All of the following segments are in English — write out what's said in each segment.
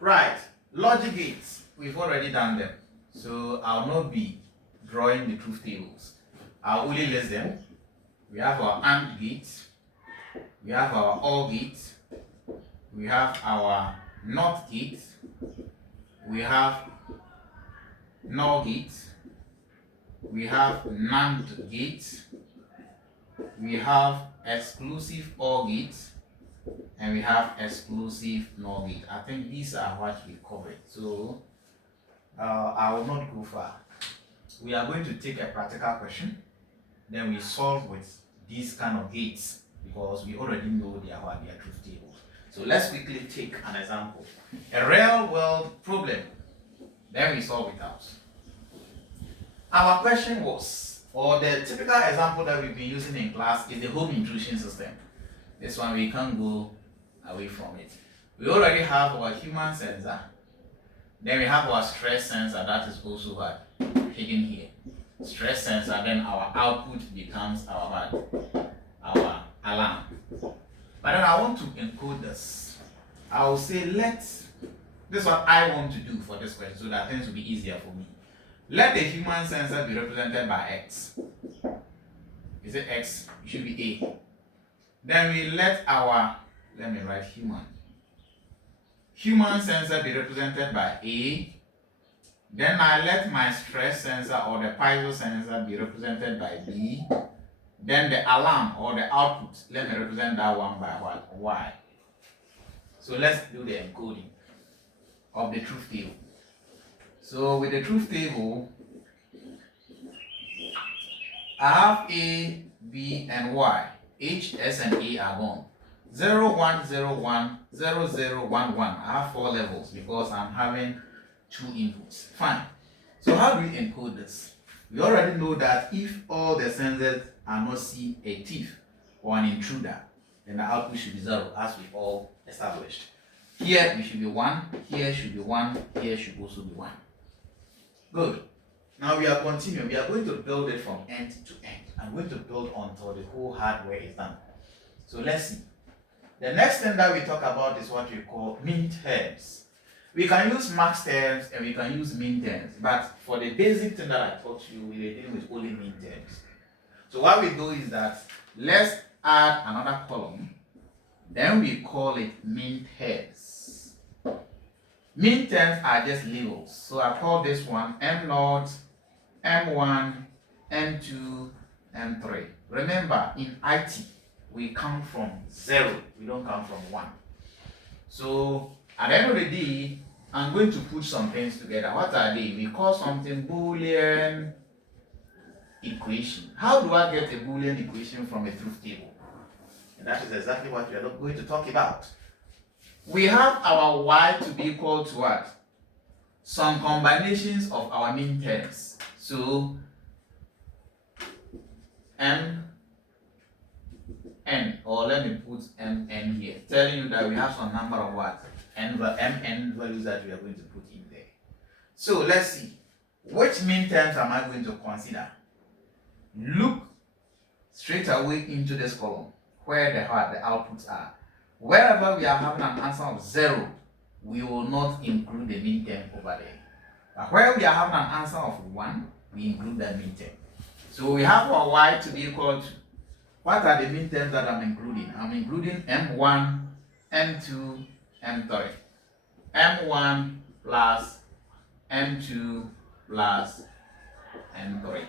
Right, logic gates, we've already done them. So I'll not be drawing the truth tables. I'll only list them. We have our AND gate, we have our OR gate, we have our NOT gate, we have NOR gate, we have NAND gate, we have exclusive OR gate, and we have exclusive NOR gate. I think these are what we covered. So I will not go far. We are going to take a practical question, then we solve with these kind of gates because we already know they are truth tables. So let's quickly take an example. A real world problem, then we solve it out. Our question was, or the typical example that we've been using in class is the home intrusion system. This one we can't go away from it. We already have our human sensor. Then we have our stress sensor that is also what? Hidden here. Stress sensor, then our output becomes our what? Our alarm. But then I want to encode this. I will say this is what I want to do for this question so that things will be easier for me. Let the human sensor be represented by X. Is it X? It should be A. Then we let me write human sensor be represented by A. Then I let my stress sensor or the piezo sensor be represented by B. Then the alarm or the output, let me represent that one by what? Y. So let's do the encoding of the truth table. So with the truth table, I have A, B, and Y. H, S, and A are gone. 0, 1, 0, 1, 0, 0, 1, 1. I have 4 levels because I'm having 2 inputs. Fine. So how do we encode this? We already know that if all the sensors are not seeing a thief or an intruder, then the output should be 0, as we all established. Here it should be 1, here should be 1, here should also be 1. Good. Now we are continuing. We are going to build it from end to end. I'm going to build until the whole hardware is done. So let's see. The next thing that we talk about is what we call min terms. We can use max terms and we can use min terms, but for the basic thing that I taught you, we were dealing with only min terms. So what we do is that let's add another column, then we call it min terms. Min terms are just labels. So I call this one M0, M1, M2, M3. Remember, in IT, we come from 0. We don't come from 1. So at the end of the day, I'm going to put some things together. What are they? We call something Boolean equation. How do I get a Boolean equation from a truth table? And that is exactly what we are going to talk about. We have our Y to be equal to what? Some combinations of our min terms. So M N, or let me put MN here, telling you that we have some number of what? MN values that we are going to put in there. So let's see. Which min terms am I going to consider? Look straight away into this column where the outputs are. Wherever we are having an answer of 0, we will not include the min term over there. But where we are having an answer of 1, we include the min term. So we have our Y to be equal to, what are the min terms that I'm including? I'm including M1, M2, M3. M1 plus M2 plus M3.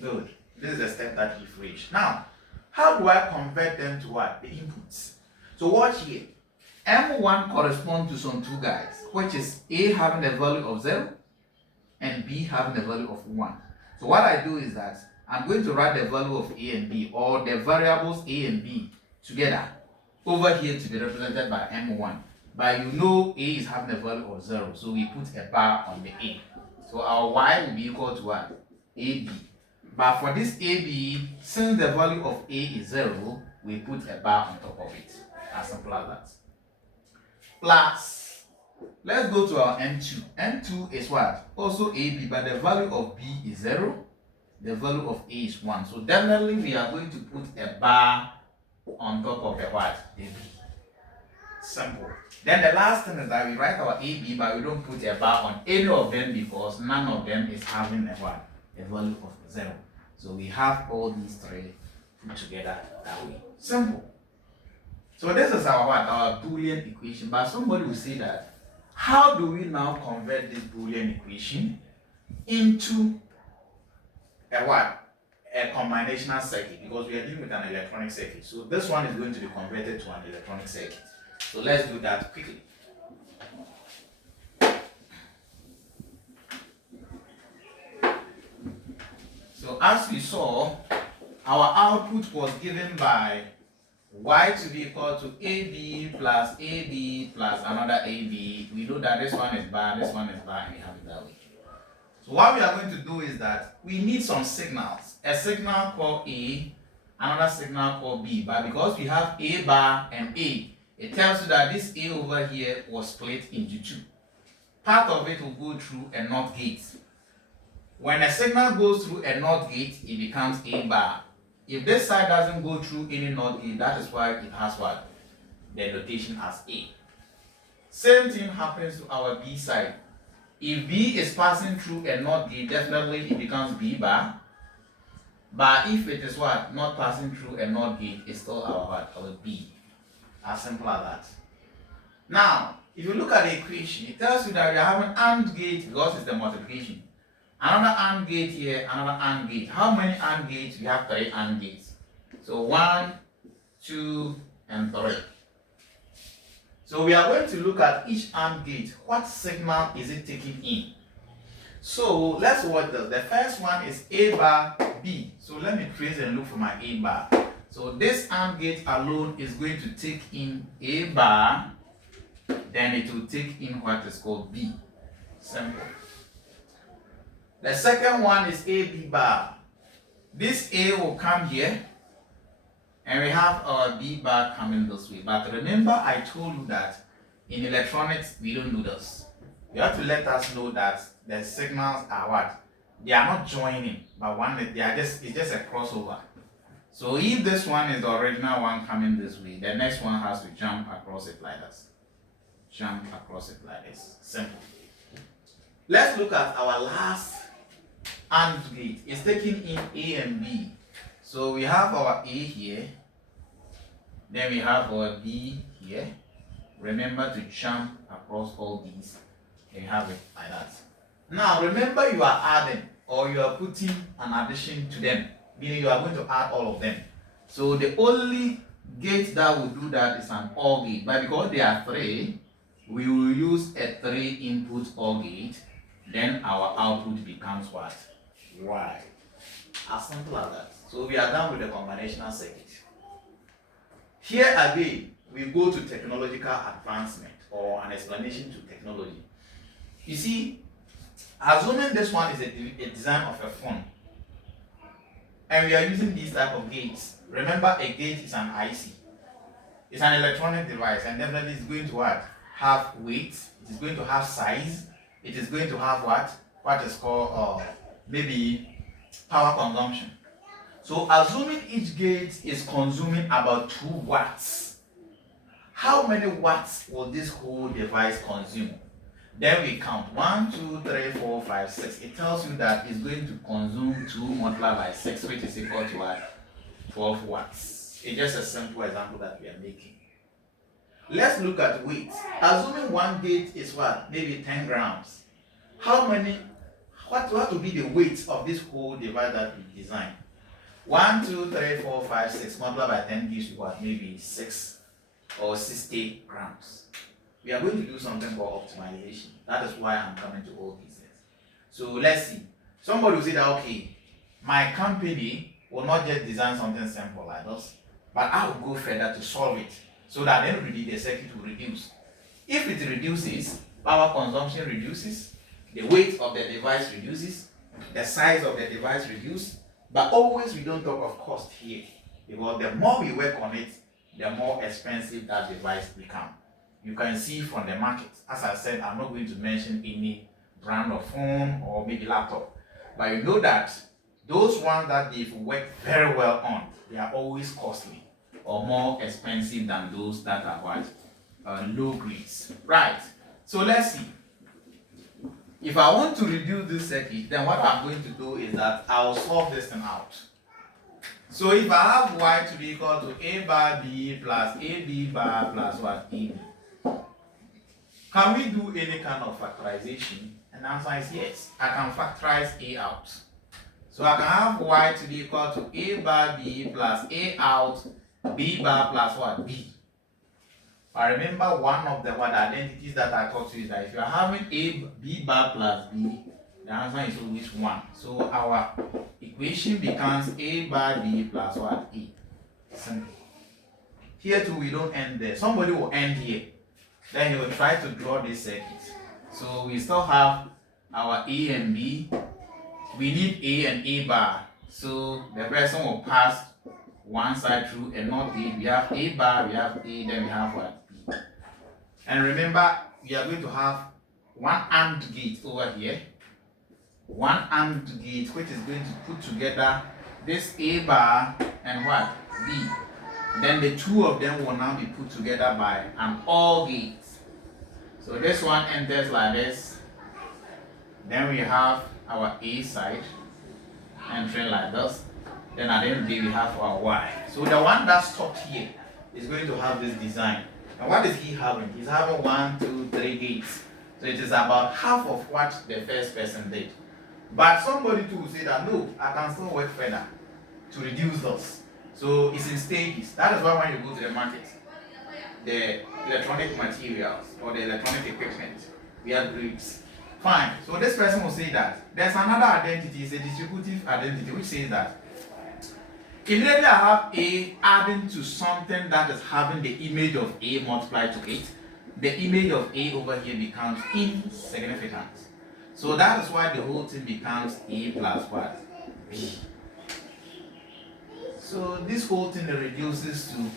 Good. This is the step that we've reached. Now, how do I convert them to what? The inputs. So watch here. M1 corresponds to some 2 guys, which is A having a value of 0 and B having a value of 1. So what I do is that I'm going to write the value of A and B, or the variables A and B together over here to be represented by M1. But you know A is having a value of 0, so we put a bar on the A. So our Y will be equal to what? AB. But for this AB, since the value of A is 0, we put a bar on top of it. As simple as that. Plus, let's go to our M2. M2 is what? Also AB, but the value of B is 0. The value of A is 1. So definitely we are going to put a bar on top of the what? AB. Simple. Then the last thing is that we write our AB, but we don't put a bar on any of them because none of them is having a what? A value of 0. So we have all these three put together that way. Simple. So this is our what? Our Boolean equation. But somebody will say that, how do we now convert this Boolean equation into a what? A combinational circuit, because we are dealing with an electronic circuit. So this one is going to be converted to an electronic circuit. So let's do that quickly. So as we saw, our output was given by y to be equal to AB plus another AB. We know that this one is bar, this one is bar, and we have it that way. So what we are going to do is that we need some signals. A signal called A, another signal called B. But because we have A bar and A, it tells you that this A over here was split into two. Part of it will go through a NOT gate. When a signal goes through a NOT gate, it becomes A bar. If this side doesn't go through any NOT gate, that is why it has what? The notation as A. Same thing happens to our B side. If B is passing through a NOT gate, definitely it becomes B bar. But if it is what? Not passing through a NOT gate, it's still our what? Our B. As simple as that. Now, if you look at the equation, it tells you that we are having AND gate because it's the multiplication. Another AND gate here, another AND gate. How many AND gates? We have 3 AND gates. So 1, 2, and 3. So we are going to look at each AND gate. What signal is it taking in? So let's watch this. The first one is A bar B. So let me trace and look for my A bar. So this AND gate alone is going to take in A bar, then it will take in what is called B. Simple. The second one is AB bar. This A will come here, and we have our B bar coming this way. But remember, I told you that in electronics, we don't do this. You have to let us know that the signals are what? They are not joining, but it's just a crossover. So if this one is the original one coming this way, the next one has to jump across it like this. Jump across it like this. Simple. Let's look at our last AND gate. It's taking in A and B. So we have our A here. Then we have our B here. Remember to jump across all these. And you have it like that. Now remember, you are adding, or you are putting an addition to them. Meaning you are going to add all of them. So the only gate that will do that is an OR gate. But because there are 3, we will use a 3 input OR gate. Then our output becomes what? Y. As simple as that. So we are done with the combinational circuit. Here again, we go to technological advancement or an explanation to technology. You see, assuming this one is a design of a phone, and we are using these type of gates. Remember, a gate is an IC. It's an electronic device, and definitely it's going to what? Have weight. It is going to have size. It is going to have what? What is called maybe power consumption. So assuming each gate is consuming about 2 watts, how many watts will this whole device consume? Then we count 1, 2, 3, 4, 5, 6. It tells you that it's going to consume 2 multiplied by 6, which is equal to what? 12 watts. It's just a simple example that we are making. Let's look at weight. Assuming one gate is what? Maybe 10 grams. What will be the weight of this whole device that we designed? 1, 2, 3, 4, 5, 6 multiplied by 10 gives you what? Maybe 6 or 60 grams. We are going to do something called optimization. That is why I'm coming to all these things. So let's see. Somebody will say that, okay, my company will not just design something simple like this, but I will go further to solve it so that then the circuit will reduce. If it reduces, power consumption reduces, the weight of the device reduces, the size of the device reduces, but always we don't talk of cost here, because the more we work on it, the more expensive that device becomes. You can see from the market. As I said, I'm not going to mention any brand of phone or maybe laptop, but you know that those ones that they've worked very well on, they are always costly or more expensive than those that are what low grades. Right. So let's see. If I want to reduce this circuit, then what I'm going to do is that I'll solve this thing out. So if I have y to be equal to a bar b plus ab bar plus what? ab. Can we do any kind of factorization? And the answer is yes. I can factorize a out. So I can have y to be equal to a bar b plus a out b bar plus what? B. I remember one of the identities that I taught you is that if you are having a b bar plus b, the answer is always 1. So our equation becomes a bar b plus what? A. Simple. Here too, we don't end there. Somebody will end here. Then he will try to draw this circuit. So we still have our a and b. We need a and a bar. So the person will pass one side through and not a. We have a bar, we have a, then we have what? B. And remember, we are going to have one AND gate over here. One AND gate which is going to put together this a bar and what? B. Then the two of them will now be put together by an OR gate. So this one enters like this. Then we have our A side entering like this. Then at the end of the day we have our Y. So the one that's stopped here is going to have this design. And what is he having? He's having 1, 2, 3 gates. So it is about half of what the first person did. But somebody too will say that no, I can still work further to reduce this. So it's in stages. That is why when you go to the market, the electronic materials or the electronic equipment, we have grades. Fine. So this person will say that there's another identity, it's a distributive identity, which says that immediately I have A adding to something that is having the image of A multiplied to it, the image of A over here becomes insignificant. So that is why the whole thing becomes A plus what? B. So this whole thing reduces to,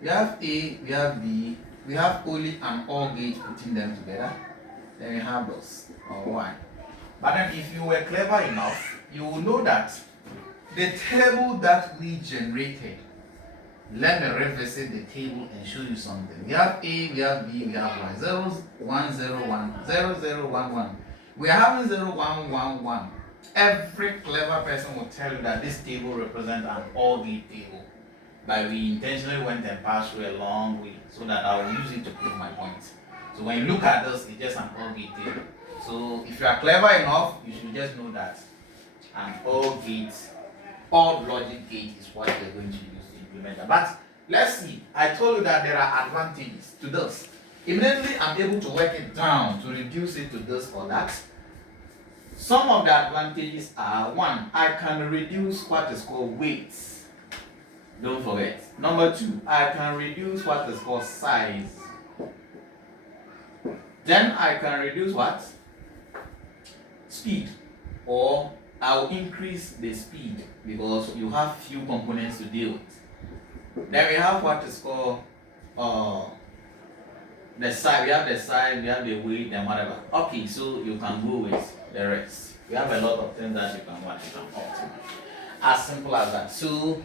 we have A, we have B, we have only an OR gate putting them together, then we have those, or Y. But then if you were clever enough, you will know that the table that we generated, let me revisit the table and show you something. We have A, we have B, we have Y. 0, 1, 0, 1, 0, 0, 1, 1. We are having 0, 1, 1, 1. Every clever person will tell you that this table represents an OR gate table. But we intentionally went and passed through a long way so that I will use it to prove my point. So when you look at this, it's just an OR gate table. So if you are clever enough, you should just know that an OR gate, OR logic gate is what you're going to use to implement that. But let's see, I told you that there are advantages to this. Immediately I'm able to work it down to reduce it to this or that. Some of the advantages are: 1, I can reduce what is called weights. Don't forget. Number 2, I can reduce what is called size. Then I can reduce what? Speed. Or I'll increase the speed because you have few components to deal with. Then we have what is called the side. We have the side, we have the weight and whatever. Okay, so you can go with the rest. We have a lot of things that you can watch. You can optimize. As simple as that. So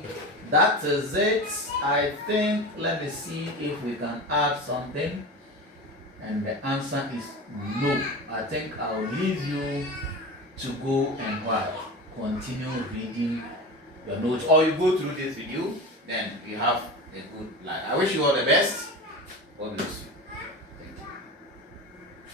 that is it. I think, let me see if we can add something. And the answer is no. I think I'll leave you to go and what? Continue reading your notes. Or you go through this video, then you have a good life. I wish you all the best. God bless you.